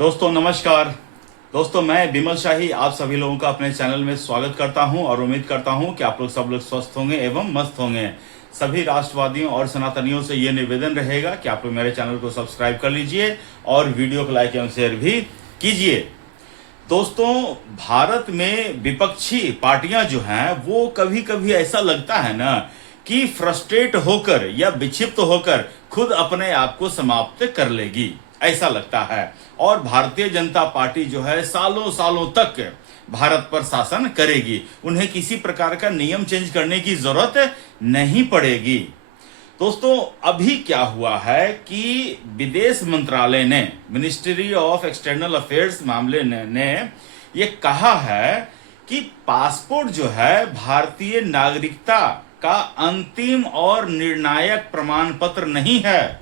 दोस्तों नमस्कार। दोस्तों मैं विमल शाही आप सभी लोगों का अपने चैनल में स्वागत करता हूं और उम्मीद करता हूं कि आप लोग सब लोग स्वस्थ होंगे एवं मस्त होंगे। सभी राष्ट्रवादियों और सनातनियों से ये निवेदन रहेगा कि आप लोग मेरे चैनल को सब्सक्राइब कर लीजिए और वीडियो को लाइक एवं शेयर भी कीजिए। दोस्तों भारत में विपक्षी पार्टियां जो हैं वो कभी कभी ऐसा लगता है ना कि फ्रस्ट्रेट होकर या विक्षिप्त होकर खुद अपने आप को समाप्त कर लेगी, ऐसा लगता है। और भारतीय जनता पार्टी जो है सालों सालों तक भारत पर शासन करेगी, उन्हें किसी प्रकार का नियम चेंज करने की जरूरत नहीं पड़ेगी। दोस्तों अभी क्या हुआ है कि विदेश मंत्रालय ने, मिनिस्ट्री ऑफ एक्सटर्नल अफेयर्स मामले ने ये कहा है कि पासपोर्ट जो है भारतीय नागरिकता का अंतिम और निर्णायक प्रमाण पत्र नहीं है।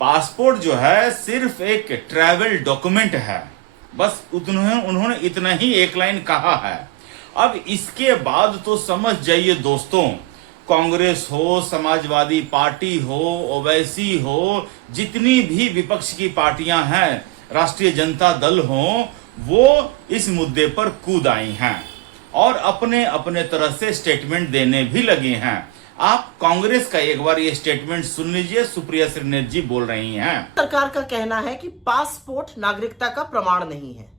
पासपोर्ट जो है सिर्फ एक ट्रैवल डॉक्यूमेंट है, बस उन्होंने इतना ही एक लाइन कहा है। अब इसके बाद तो समझ जाइए दोस्तों, कांग्रेस हो, समाजवादी पार्टी हो, ओवैसी हो, जितनी भी विपक्ष की पार्टियां हैं, राष्ट्रीय जनता दल हो, वो इस मुद्दे पर कूद आई हैं और अपने अपने तरह से स्टेटमेंट देने भी लगे हैं। आप कांग्रेस का एक बार ये स्टेटमेंट सुन लीजिए। सुप्रिया श्रीनेत जी बोल रही हैं, सरकार का कहना है कि पासपोर्ट नागरिकता का प्रमाण नहीं है।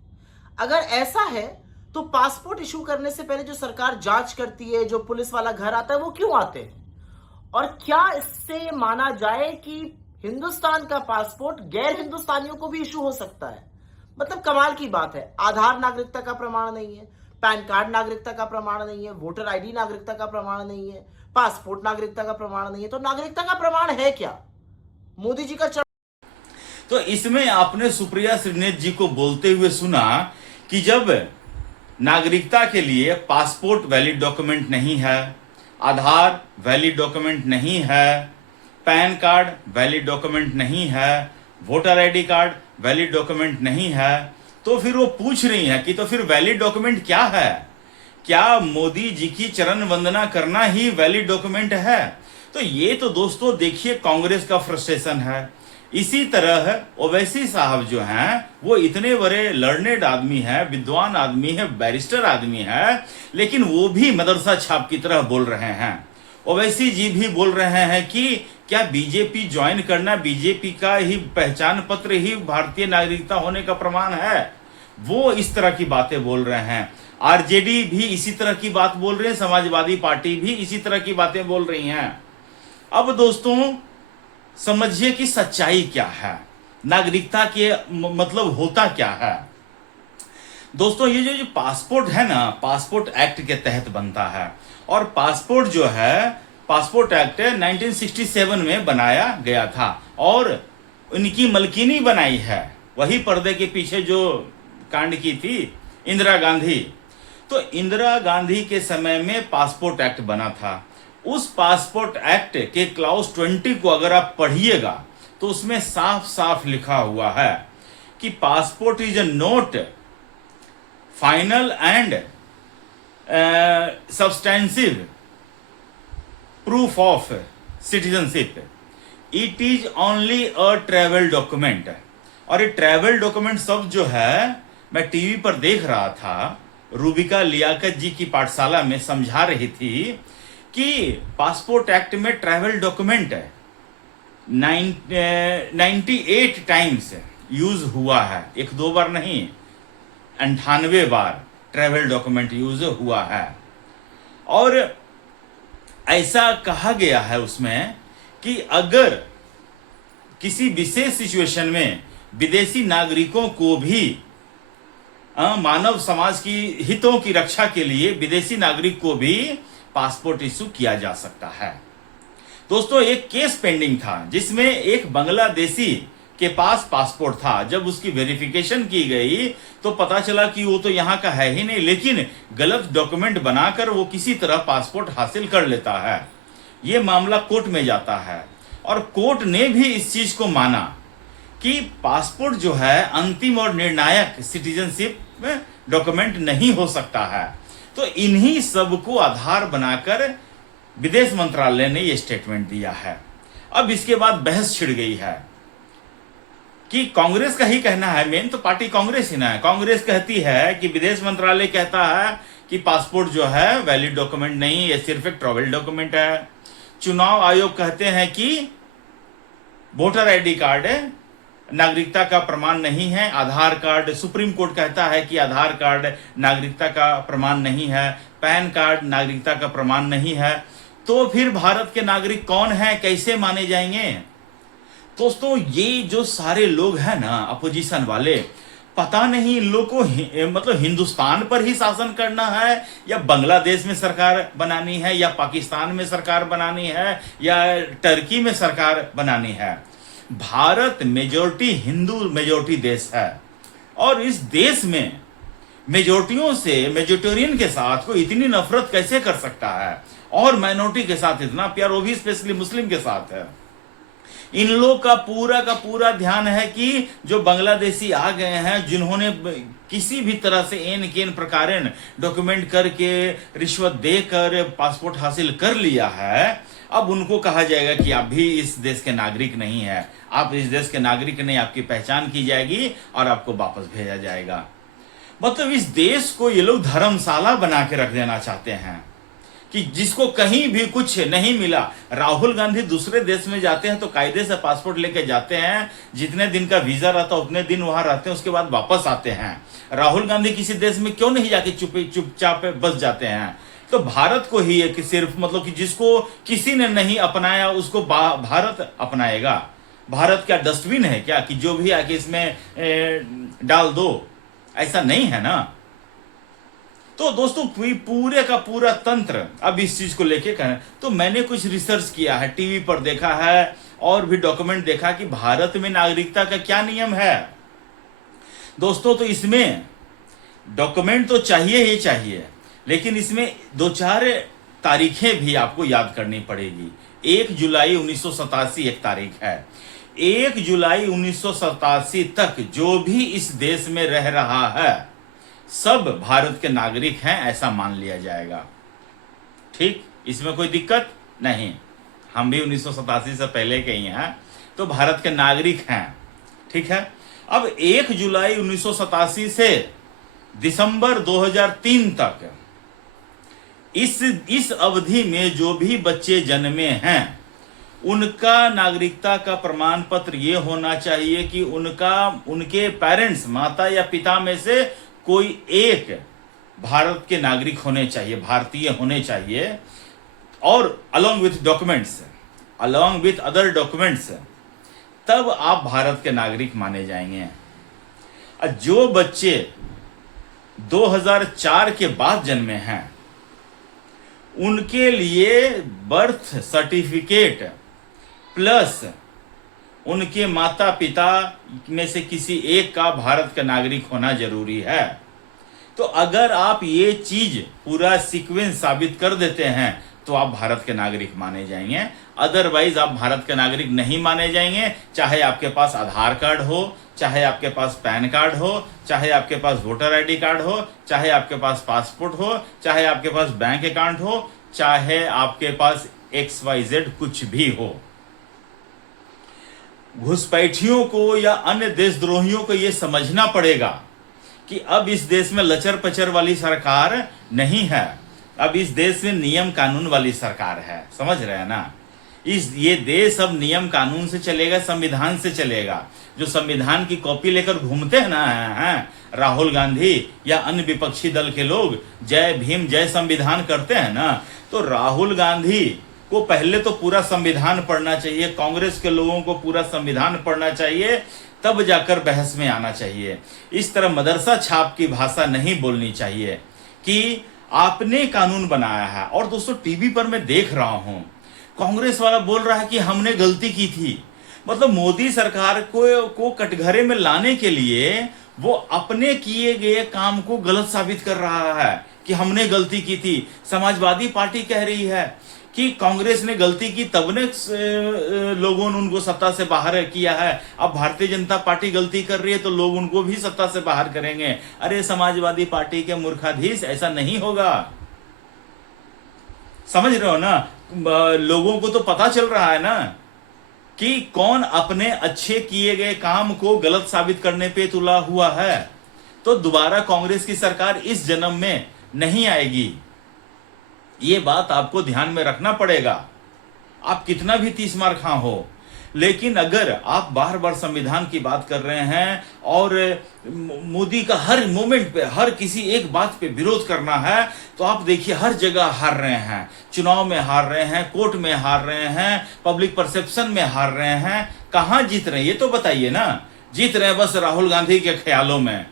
अगर ऐसा है तो पासपोर्ट इशू करने से पहले जो सरकार जांच करती है, जो पुलिस वाला घर आता है, वो क्यों आते हैं? और क्या इससे माना जाए कि हिंदुस्तान का पासपोर्ट गैर हिंदुस्तानियों को भी इशू हो सकता है? मतलब कमाल की बात है। आधार नागरिकता का प्रमाण नहीं है, पैन कार्ड नागरिकता का प्रमाण नहीं है, वोटर आईडी नागरिकता का प्रमाण नहीं है, पासपोर्ट नागरिकता का प्रमाण नहीं है, तो नागरिकता का प्रमाण है क्या? मोदी जी का तो इसमें आपने सुप्रिया श्रीनेत जी को बोलते हुए सुना कि जब नागरिकता के लिए पासपोर्ट वैलिड डॉक्यूमेंट नहीं है, आधार वैलिड डॉक्यूमेंट नहीं है, पैन कार्ड वैलिड डॉक्यूमेंट नहीं है, voter ID card valid document नहीं है, तो फिर वो पूछ रही है कि तो फिर वैलिड डॉक्यूमेंट क्या है? क्या मोदी जी की चरण वंदना करना ही वैलिड डॉक्यूमेंट है? तो ये तो दोस्तों देखिए कांग्रेस का फ्रस्ट्रेशन है। इसी तरह ओवैसी साहब जो हैं वो इतने बड़े लर्नेड आदमी है, विद्वान आदमी है, बैरिस्टर आदमी है, लेकिन वो भी मदरसा छाप की तरह बोल रहे हैं। ओवैसी जी भी बोल रहे हैं कि क्या बीजेपी ज्वाइन करना, बीजेपी का ही पहचान पत्र ही भारतीय नागरिकता होने का प्रमाण है? वो इस तरह की बातें बोल रहे हैं। आरजेडी भी इसी तरह की बात बोल रहे हैं, समाजवादी पार्टी भी इसी तरह की बातें बोल रही हैं। अब दोस्तों समझिए कि सच्चाई क्या है, नागरिकता के मतलब होता क्या है। दोस्तों ये जो पासपोर्ट है ना, पासपोर्ट एक्ट के तहत बनता है। और पासपोर्ट जो है, पासपोर्ट एक्ट 1967 में बनाया गया था और उनकी मलकिनी बनाई है, वही पर्दे के पीछे जो कांड की थी इंदिरा गांधी। तो इंदिरा गांधी के समय में पासपोर्ट एक्ट बना था। उस पासपोर्ट एक्ट के क्लाउज 20 को अगर आप पढ़िएगा तो उसमें साफ साफ लिखा हुआ है कि passport is a note final and substantive proof of citizenship, it is only a travel document. और ये ट्रेवल डॉक्यूमेंट सब जो है, मैं टीवी पर देख रहा था, रूबिका लियाकत जी की पाठशाला में समझा रही थी कि पासपोर्ट एक्ट में ट्रैवल डॉक्यूमेंट 98 टाइम्स यूज हुआ है, एक दो बार नहीं, 98 बार ट्रैवल डॉक्यूमेंट यूज हुआ है। और ऐसा कहा गया है उसमें कि अगर किसी विशेष सिचुएशन में विदेशी नागरिकों को भी मानव समाज की हितों की रक्षा के लिए विदेशी नागरिक को भी पासपोर्ट इशू किया जा सकता है। दोस्तों एक केस पेंडिंग था जिसमें एक बांग्लादेशी के पास पासपोर्ट था। जब उसकी वेरिफिकेशन की गई तो पता चला कि वो तो यहाँ का है ही नहीं, लेकिन गलत डॉक्यूमेंट बनाकर वो किसी तरह पासपोर्ट हासिल कर लेता है। ये मामला कोर्ट में जाता है और कोर्ट ने भी इस चीज को माना कि पासपोर्ट जो है अंतिम और निर्णायक सिटीजनशिप में डॉक्यूमेंट नहीं हो सकता है। तो इन्हीं सब को आधार बनाकर विदेश मंत्रालय ने यह स्टेटमेंट दिया है। अब इसके बाद बहस छिड़ गई है कि कांग्रेस का ही कहना है, मेन तो पार्टी कांग्रेस ही ना है, कांग्रेस कहती है कि विदेश मंत्रालय कहता है कि पासपोर्ट जो है वैलिड डॉक्यूमेंट नहीं, ये सिर्फ एक ट्रैवल डॉक्यूमेंट है। चुनाव आयोग कहते हैं कि वोटर आईडी कार्ड नागरिकता का प्रमाण नहीं है, आधार कार्ड, सुप्रीम कोर्ट कहता है कि आधार कार्ड नागरिकता का प्रमाण नहीं है, पैन कार्ड नागरिकता का प्रमाण नहीं है। तो फिर भारत के नागरिक कौन है, कैसे माने जाएंगे? दोस्तों ये जो सारे लोग हैं ना अपोजिशन वाले, पता नहीं इन लोग को मतलब हिंदुस्तान पर ही शासन करना है या बांग्लादेश में सरकार बनानी है या पाकिस्तान में सरकार बनानी है या टर्की में सरकार बनानी है। भारत मेजॉरिटी हिंदू मेजॉरिटी देश है और इस देश में मेजॉरिटियों से, मेजोरिटेरियन के साथ कोई इतनी नफरत कैसे कर सकता है और माइनॉरिटी के साथ इतना प्यार, वो भी स्पेशली मुस्लिम के साथ है। इन लोग का पूरा ध्यान है कि जो बांग्लादेशी आ गए हैं, जिन्होंने किसी भी तरह से एन केन प्रकार डॉक्यूमेंट करके रिश्वत देकर पासपोर्ट हासिल कर लिया है, अब उनको कहा जाएगा कि आप भी इस देश के नागरिक नहीं है, आप इस देश के नागरिक नहीं, आपकी पहचान की जाएगी और आपको वापस भेजा जाएगा। मतलब इस देश को ये लोग धर्मशाला बना के रख देना चाहते हैं कि जिसको कहीं भी कुछ नहीं मिला। राहुल गांधी दूसरे देश में जाते हैं तो कायदे से पासपोर्ट लेके जाते हैं, जितने दिन का वीजा रहता है उतने दिन वहां रहते हैं, उसके बाद वापस आते हैं। राहुल गांधी किसी देश में क्यों नहीं जाके चुपचाप बस जाते हैं? तो भारत को ही है कि सिर्फ मतलब कि जिसको किसी ने नहीं अपनाया उसको भारत अपनाएगा। भारत क्या डस्टबिन है क्या कि जो भी आके इसमें डाल दो? ऐसा नहीं है ना। तो दोस्तों पूरे का पूरा तंत्र अब इस चीज को लेके करें तो मैंने कुछ रिसर्च किया है, टीवी पर देखा है और भी डॉक्यूमेंट देखा कि भारत में नागरिकता का क्या नियम है। दोस्तों तो इसमें डॉक्यूमेंट तो चाहिए ही चाहिए, लेकिन इसमें 2-4 तारीखें भी आपको याद करनी पड़ेगी। 1 जुलाई 1987 एक तारीख है। 1 जुलाई 1987 तक जो भी इस देश में रह रहा है सब भारत के नागरिक हैं, ऐसा मान लिया जाएगा। ठीक, इसमें कोई दिक्कत नहीं। हम भी 1987 से पहले के ही हैं तो भारत के नागरिक हैं। ठीक है। अब 1 जुलाई 1987 से दिसंबर 2003 तक इस अवधि में जो भी बच्चे जन्मे हैं उनका नागरिकता का प्रमाण पत्र ये होना चाहिए कि उनके पेरेंट्स, माता या पिता में से कोई एक भारत के नागरिक होने चाहिए, भारतीय होने चाहिए, और अलॉन्ग विथ अदर डॉक्यूमेंट्स, तब आप भारत के नागरिक माने जाएंगे। जो बच्चे 2004 के बाद जन्मे हैं उनके लिए बर्थ सर्टिफिकेट प्लस उनके माता पिता में से किसी एक का भारत का नागरिक होना जरूरी है। तो अगर आप ये चीज पूरा सीक्वेंस साबित कर देते हैं तो आप भारत के नागरिक माने जाएंगे। अदरवाइज आप भारत के नागरिक नहीं माने जाएंगे, चाहे आपके पास आधार कार्ड हो, चाहे आपके पास पैन कार्ड हो, चाहे आपके पास वोटर आईडी कार्ड हो, चाहे आपके पास पासपोर्ट हो, चाहे आपके पास बैंक अकाउंट हो, चाहे आपके पास XYZ कुछ भी हो। घुसपैठियों को या अन्य देशद्रोहियों को यह समझना पड़ेगा कि अब इस देश में लचर पचर वाली सरकार नहीं है, अब इस देश में नियम कानून वाली सरकार है। समझ रहे हैं ना? ये देश अब नियम कानून से चलेगा, संविधान से चलेगा। जो संविधान की कॉपी लेकर घूमते हैं ना राहुल गांधी या अन्य विपक्षी दल के लोग, जय भीम जय संविधान करते हैं ना, तो राहुल गांधी को पहले तो पूरा संविधान पढ़ना चाहिए, कांग्रेस के लोगों को पूरा संविधान पढ़ना चाहिए, तब जाकर बहस में आना चाहिए। इस तरह मदरसा छाप की भाषा नहीं बोलनी चाहिए कि आपने कानून बनाया है। और दोस्तों टीवी पर मैं देख रहा हूं कांग्रेस वाला बोल रहा है कि हमने गलती की थी। मतलब मोदी सरकार को कटघरे में लाने के लिए वो अपने किए गए काम को गलत साबित कर रहा है कि हमने गलती की थी। समाजवादी पार्टी कह रही है कि कांग्रेस ने गलती की तब ने लोगों ने उनको सत्ता से बाहर किया है, अब भारतीय जनता पार्टी गलती कर रही है तो लोग उनको भी सत्ता से बाहर करेंगे। अरे समाजवादी पार्टी के मूर्खाधीश, ऐसा नहीं होगा। समझ रहे हो ना? लोगों को तो पता चल रहा है ना कि कौन अपने अच्छे किए गए काम को गलत साबित करने पे तुला हुआ है। तो दोबारा कांग्रेस की सरकार इस जन्म में नहीं आएगी, ये बात आपको ध्यान में रखना पड़ेगा। आप कितना भी 30 मार खा हो, लेकिन अगर आप बार बार संविधान की बात कर रहे हैं और मोदी का हर मोमेंट पे, हर किसी एक बात पे विरोध करना है, तो आप देखिए हर जगह हार रहे हैं। चुनाव में हार रहे हैं, कोर्ट में हार रहे हैं, पब्लिक परसेप्शन में हार रहे हैं। कहां जीत रहे हैं ये तो बताइए ना। जीत रहे हैं बस राहुल गांधी के ख्यालों में।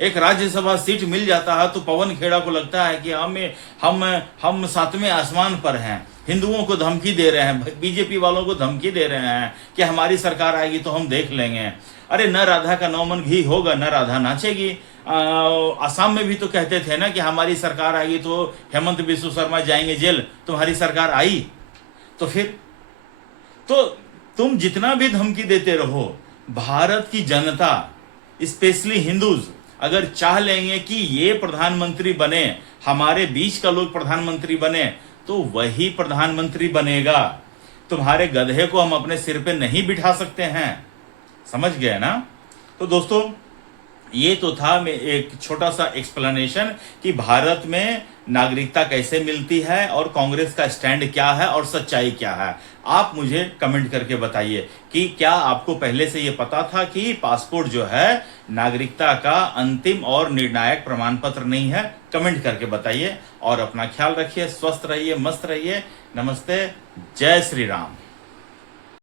एक राज्यसभा सीट मिल जाता है तो पवन खेड़ा को लगता है कि हम 7वें आसमान पर हैं। हिंदुओं को धमकी दे रहे हैं, बीजेपी वालों को धमकी दे रहे हैं कि हमारी सरकार आएगी तो हम देख लेंगे। अरे न राधा का नौमन घी होगा न राधा नाचेगी। असम में भी तो कहते थे ना कि हमारी सरकार आएगी तो हेमंत बिस्व शर्मा जाएंगे जेल। तुम्हारी सरकार आई तो फिर तो तुम जितना भी धमकी देते रहो, भारत की जनता स्पेशली हिंदूज अगर चाह लेंगे कि ये प्रधानमंत्री बने, हमारे बीच का लोग प्रधानमंत्री बने, तो वही प्रधानमंत्री बनेगा। तुम्हारे गधे को हम अपने सिर पे नहीं बिठा सकते हैं। समझ गए ना। तो दोस्तों ये तो था मैं एक छोटा सा एक्सप्लेनेशन कि भारत में नागरिकता कैसे मिलती है और कांग्रेस का स्टैंड क्या है और सच्चाई क्या है। आप मुझे कमेंट करके बताइए कि क्या आपको पहले से ये पता था कि पासपोर्ट जो है नागरिकता का अंतिम और निर्णायक प्रमाण पत्र नहीं है। कमेंट करके बताइए और अपना ख्याल रखिए, स्वस्थ रहिए, मस्त रहिए। नमस्ते, जय श्री राम।